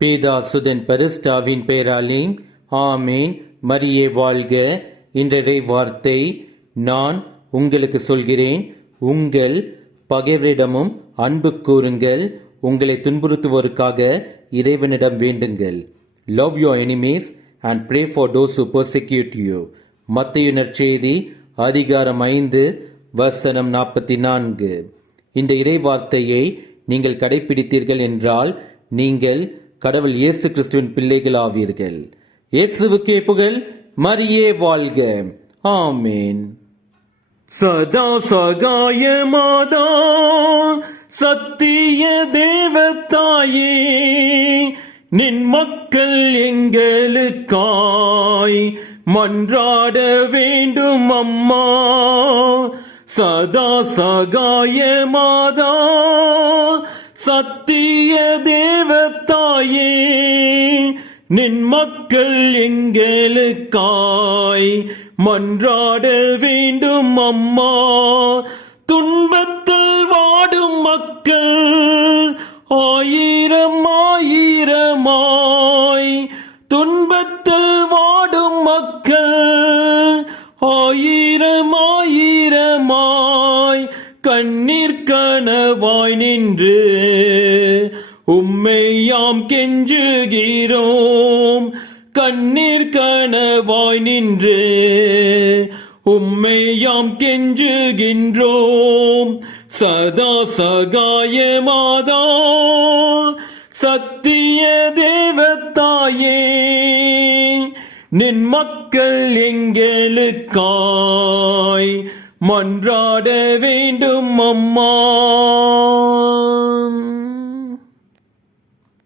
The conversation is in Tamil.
பேதாசுதன் பரிஸ்டாவின் பெயராலே ஆமேன். மரியே வாழ்க. இன்றைய வார்த்தை, நான் உங்களுக்கு சொல்கிறேன், உங்கள் பகைவரிடமும் அன்பு கூறுங்கள், உங்களை துன்புறுத்துவோருக்காக இறைவனிடம் வேண்டுங்கள். Love your enemies and pray for those who persecute you. மத்தேயு நற்செய்தி அதிகாரம் 5 வசனம் 44. இந்த இறை வார்த்தையை நீங்கள் கடைபிடித்தீர்கள் என்றால் நீங்கள் கடவுள் இயேசு கிறிஸ்துவின் பிள்ளைகள் ஆவீர்கள். இயேசுவுக்கே புகழ். மரியே வாழ்க. ஆமேன். சதா சகாய மாதா, சத்திய தேவத்தாயே, நின் மக்கள் எங்களுக்காய் மன்றாட வேண்டும் அம்மா. சதா சகாய மாதா, சத்திய தேவத்தாயே, நின் மக்கள் எங்களுக்காய் மன்றாட வேண்டும் அம்மா. துன்பத்தில் வாடும் மக்கள் ஆயிரம் ஆயிரமாய், துன்பத்தில் வாடும் மக்கள் ஆயிரம் ஆயிரமாய், கண்ணீர் கனவாய் நின்று உம்மை யாம் கெஞ்சுகிறோம். கண்ணீர் கனவாய் நின்று உம்மை யாம் கெஞ்சுகின்றோம். சதா சகாய மாதா, சத்திய தேவத்தாயே, நின் மக்கள் எங்களுக்காய் மன்றாட வேண்டும் அம்மா.